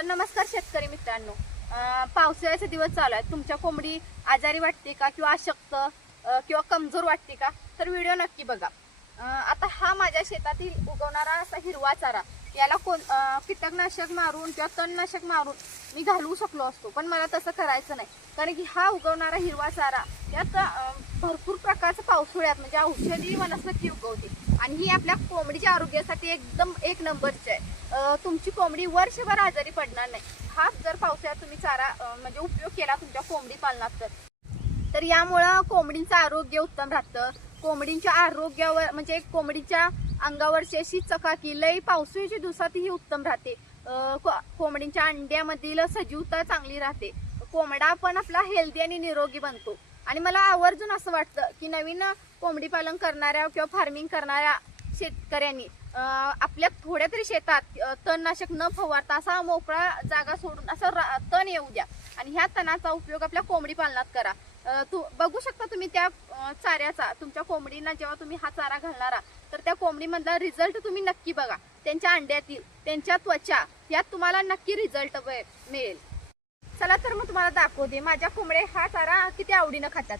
तर नमस्कार शेतकरी मित्रांनो, पावसाळ्याचे दिवस चालू आहेत. तुमच्या कोंबडी आजारी वाटते का किंवा अशक्त किंवा कमजोर वाटते का? तर व्हिडिओ नक्की बघा. आता हा माझ्या शेतातील उगवणारा असा हिरवा चारा, याला कीटकनाशक मारून किंवा तणनाशक मारून मी घालवू शकलो असतो, पण मला तसं करायचं नाही. कारण की हा उगवणारा हिरवा चारा यात भरपूर प्रकारचं पावसाळ्यात म्हणजे औषधी वनस्पती उगवते आणि ही आपल्या कोंबडीच्या आरोग्यासाठी एकदम एक नंबरची आहे. तुमची कोंबडी वर्षभर आजारी पडणार नाही. हाच जर पावसाळ्यात तुम्ही चारा म्हणजे उपयोग केला तुमच्या कोंबडी पालनात तर यामुळं कोंबडींचं आरोग्य उत्तम राहतं. कोंबडींच्या आरोग्यावर म्हणजे कोंबडीच्या अंगावरची अशी चकाकी लई पावसाळ्याच्या दिवसातही उत्तम राहते. कोंबडींच्या अंड्यामधील सजीवता चांगली राहते. कोंबडा पण आपला हेल्दी आणि निरोगी बनतो. आणि मला आवर्जून असं वाटतं की नवीन कोंबडी पालन करणाऱ्या किंवा फार्मिंग करणाऱ्या शेतकऱ्यांनी आपल्या थोड्या तरी शेतात तणनाशक न फवारता असा मोकळा जागा सोडून असं तण येऊ द्या आणि ह्या तणाचा उपयोग आपल्या कोंबडी पालनात करा. बघू शकता तुम्ही त्या चाऱ्याचा तुमच्या कोंबडींना जेव्हा तुम्ही हा चारा घालणारा तर त्या कोंबडीमधला रिझल्ट तुम्ही नक्की बघा. त्यांच्या अंड्यातील, त्यांच्या त्वचा यात तुम्हाला नक्की रिझल्ट मिळेल. चला तर मग तुम्हाला दाखवते माझ्या कोंबड्या हा चारा किती आवडीनं खातात.